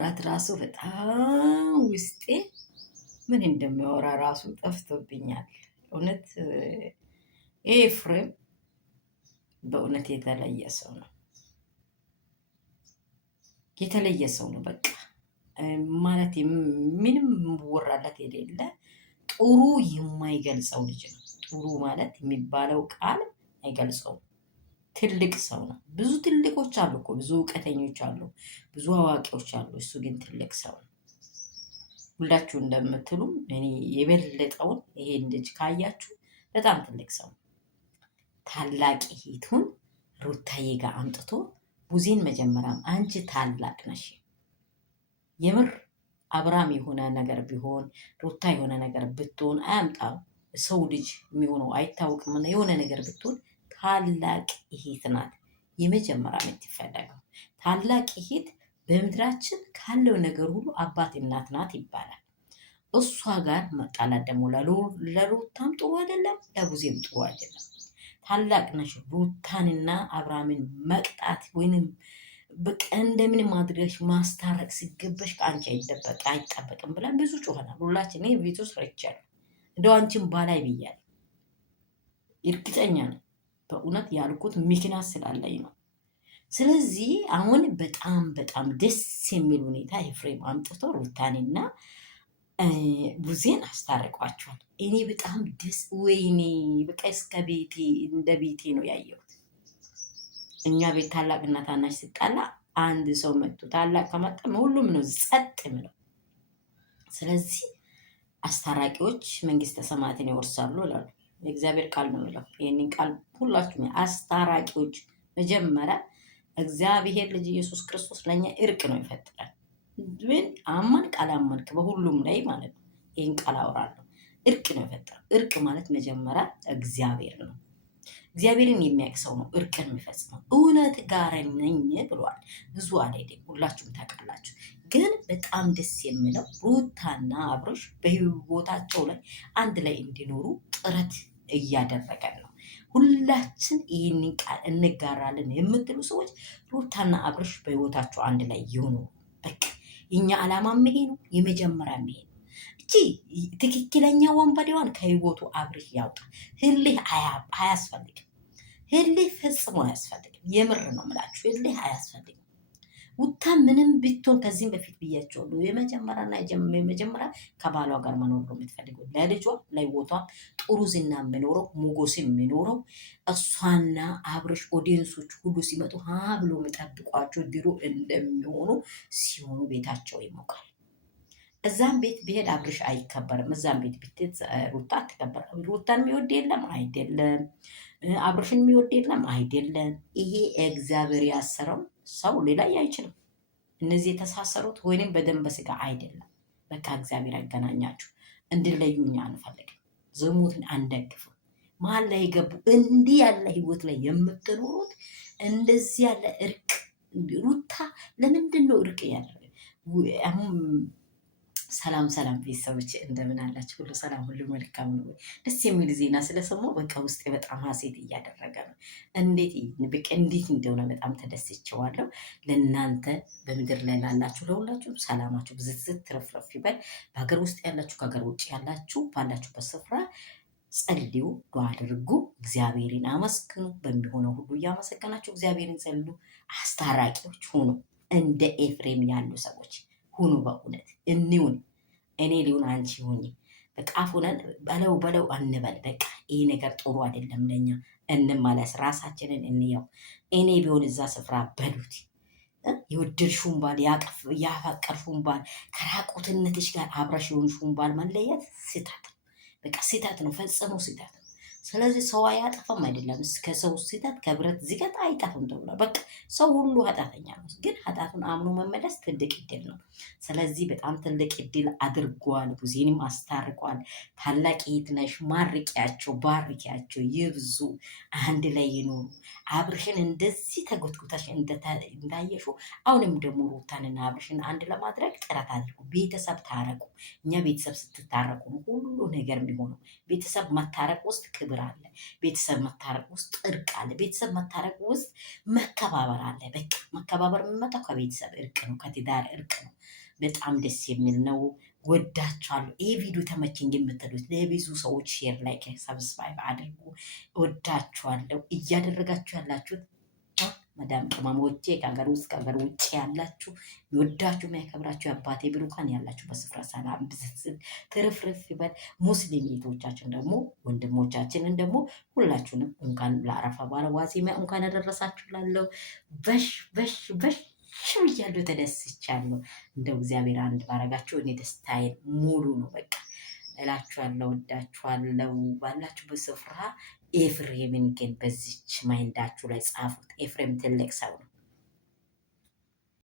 ራት ራሱ በጣም ውስጤ ምን እንደሚያወራ ራሱ ጠፍቶብኛል። እውነት ኤፍሬም በእውነት የተለየ ሰው ነው። የተለየ ሰው ነው። በቃ ማለት ምንም ወራለት የሌለ ጥሩ የማይገልጸው ልጅ ነው። ጥሩ ማለት የሚባለው ቃል አይገልጸውም። ትልቅ ሰው ነው። ብዙ ትልቆች አሉ እኮ ብዙ እውቀተኞች አሉ፣ ብዙ አዋቂዎች አሉ። እሱ ግን ትልቅ ሰው ነው። ሁላችሁ እንደምትሉም እኔ የበለጠውን ይሄን ልጅ ካያችሁ በጣም ትልቅ ሰው ነው። ታላቅ እህቱን ሩታዬ ጋር አምጥቶ ቡዜን መጀመሪያም አንቺ ታላቅ ነሽ፣ የምር አብራም የሆነ ነገር ቢሆን ሩታ የሆነ ነገር ብትሆን አያምጣም። ሰው ልጅ የሚሆነው አይታወቅም። የሆነ ነገር ብትሆን ታላቅ እህት ናት የመጀመሪያ የምትፈለገው። ታላቅ እህት በምድራችን ካለው ነገር ሁሉ አባት እናት ናት ይባላል። እሷ ጋር መጣላት ደግሞ ለሩታም ጥሩ አይደለም፣ ለቡዜም ጥሩ አይደለም። ታላቅ ነሽ፣ ሩታንና አብርሃምን መቅጣት ወይንም በቃ እንደምን ማድረግሽ ማስታረቅ ሲገባሽ ከአንቺ አይጠበቅም ብለን ብዙ ጮኸናል። ሁላችን ይህ ቤቱ ስረቻለሁ። እንደው አንቺን ባላይ ብያለሁ። እርግጠኛ ነው በእውነት ያልኩት ምክንያት ስላለኝ ነው። ስለዚህ አሁን በጣም በጣም ደስ የሚል ሁኔታ ኤፍሬም አምጥቶ ሩታንና ቡዜን አስታርቋቸዋል። እኔ በጣም ደስ ወይኔ በቃ እስከ ቤቴ እንደ ቤቴ ነው ያየሁት። እኛ ቤት ታላቅና ታናሽ ሲጣላ አንድ ሰው መጥቶ ታላቅ ከመጣ ሁሉም ነው ጸጥ ምለው። ስለዚህ አስታራቂዎች መንግስተ ሰማያትን ይወርሳሉ ይላሉ። የእግዚአብሔር ቃል ነው የሚለው። ይህንን ቃል ሁላችሁም አስታራቂዎች፣ መጀመሪያ እግዚአብሔር ልጅ ኢየሱስ ክርስቶስ ለእኛ እርቅ ነው ይፈጥራል። ግን አመን ቃል አመንክ በሁሉም ላይ ማለት ነው። ይህን ቃል አወራለሁ። እርቅ ነው ይፈጥራል። እርቅ ማለት መጀመሪያ እግዚአብሔር ነው። እግዚአብሔርን የሚያውቅ ሰው ነው እርቅን የሚፈጽመው። እውነት ጋር ነኝ ብሏል። ብዙ አልሄድም፣ ሁላችሁም ታውቃላችሁ። ግን በጣም ደስ የሚለው ሩታና አብርሽ በህይወታቸው ላይ አንድ ላይ እንዲኖሩ ጥረት እያደረገን ነው። ሁላችን ይህንን ቃል እንጋራለን የምትሉ ሰዎች ሩታና አብርሽ በህይወታቸው አንድ ላይ ይሆኑ። በቃ የኛ ዓላማ ይሄ ነው። የመጀመሪያ ይሄ ነው። እቺ ትክክለኛ ወንበዴዋን ከህይወቱ አብርሽ ያውጣ። ህልህ አያስፈልግም። ህልህ ፈጽሞ አያስፈልግም። የምር ነው የምላችሁ፣ ህልህ አያስፈልግም። ውታ ምንም ብትሆን ከዚህም በፊት ብያቸዋለሁ። የመጀመሪያ ከባሏ ጋር መኖር ነው የምትፈልገው። ለልጇ ለህይወቷ ጥሩ ዝና የሚኖረው ሞገስ የሚኖረው እሷና አብርሽ ኦዲየንሶች ሁሉ ሲመጡ ብሎ የሚጠብቋቸው ድሮ እንደሚሆኑ ሲሆኑ ቤታቸው ይሞቃል። እዛም ቤት ብሄድ አብርሽ አይከበርም። እዛም ቤት ብትሄድ ሩታ አትከበርም። ሩታን የሚወድ የለም አይደለም፣ አብርሽን የሚወድ የለም አይደለም። ይሄ እግዚአብሔር ያሰረው ሰው ሌላ አይችልም። እነዚህ የተሳሰሩት ወይንም በደም በስጋ አይደለም። በቃ እግዚአብሔር ያገናኛችሁ። እንድለዩ እኛ አንፈልግም። ዝሙትን አንደግፍም። መሀል ላይ የገቡ እንዲህ ያለ ህይወት ላይ የምትኖሩት እንደዚህ ያለ እርቅ ሩታ ለምንድን ነው እርቅ ያደረገ? ሰላም ሰላም ቤተሰቦች እንደምን አላችሁ? ሁሉ ሰላም፣ ሁሉ መልካም ነው። ደስ የሚል ዜና ስለሰማሁ በቃ ውስጤ በጣም ሀሴት እያደረገ ነው። እንዴት እንደሆነ በጣም ተደስቼዋለሁ። ለእናንተ በምድር ላይ ላላችሁ ለሁላችሁ ሰላማችሁ ብዝትዝት ትረፍረፍ ይበል። በሀገር ውስጥ ያላችሁ ከሀገር ውጭ ያላችሁ ባላችሁበት ስፍራ ጸልዩ፣ ዱዓ አድርጉ፣ እግዚአብሔርን አመስግኑ። በሚሆነው ሁሉ እያመሰገናችሁ እግዚአብሔርን ጸልዩ። አስታራቂዎች ሁኑ። እንደ ኤፍሬም ያሉ ሰዎች ሁኑ። በእውነት እንሁን። እኔ ሊሆን አንቺ ሁኚ። በቃ አፉነን በለው አንበል። በቃ ይህ ነገር ጥሩ አይደለም ለኛ እንመለስ። ራሳችንን እንየው። እኔ ቢሆን እዛ ስፍራ በሉት የወደድሽውን ባል ያፈቀርሽውን ባል ከራቁትነትሽ ጋር አብረሽ የሆንሽውን ባል መለየት ስህተት ነው። በቃ ስህተት ነው፣ ፈጽሞ ስህተት ነው። ስለዚህ ሰው አያጠፋም አይደለም፣ ከሰው ስህተት ከብረት ዝገት አይጠፋም ተብሏል። በቃ ሰው ሁሉ ኃጢአተኛ ነው፣ ግን ኃጢአቱን አምኖ መመለስ ትልቅ እድል ነው። ስለዚህ በጣም ትልቅ እድል አድርጓል። ቡዜንም አስታርቋል። ታላቅ እህት ነሽ፣ ማርቂያቸው፣ ባርኪያቸው፣ ይብዙ፣ አንድ ላይ ይኖሩ። አብርሽን እንደዚህ ተጎትጉተሽ እንዳየሹ አሁንም ደግሞ ሩታንና አብርሽን አንድ ለማድረግ ጥረት አድርጉ። ቤተሰብ ታረቁ። እኛ ቤተሰብ ስትታረቁ ሁሉ ነገር የሚሆነው ቤተሰብ መታረቅ ውስጥ ክብር ክብር አለ። ቤተሰብ መታረቅ ውስጥ እርቅ አለ። ቤተሰብ መታረቅ ውስጥ መከባበር አለ። በቃ መከባበር የሚመጣው ከቤተሰብ እርቅ ነው፣ ከትዳር እርቅ ነው። በጣም ደስ የሚል ነው። ወዳችኋለሁ። ይህ ቪዲዮ ተመቸኝ የምትሉት ለብዙ ሰዎች ሼር፣ ላይክ፣ ሰብስክራይብ አድርጉ። ወዳችኋለሁ። እያደረጋችሁ ያላችሁት መዳም ቅመሞቼ ከሀገር ውስጥ ከሀገር ውጭ ያላችሁ የወዳችሁ የሚያከብራችሁ የአባቴ ብሩካን ያላችሁ በስፍራ ሰላም ብዝዝት ትርፍርፍ ይበል። ሙስሊም እህቶቻችን ደግሞ ወንድሞቻችንን ደግሞ ሁላችሁንም እንኳን ለአረፋ በዓል ዋዜማ እንኳን ያደረሳችሁ ላለው በሽ በሽ በሽ ብያለሁ፣ ተደስቻለሁ። እንደው እግዚአብሔር አንድ ባረጋችሁ እኔ ደስታዬ ሙሉ ነው በቃ እላችኋለሁ። ወዳችኋለሁ። ባላችሁበት ስፍራ ኤፍሬምን ግን በዚች ማይንዳችሁ ላይ ጻፉት። ኤፍሬም ትልቅ ሰው ነው።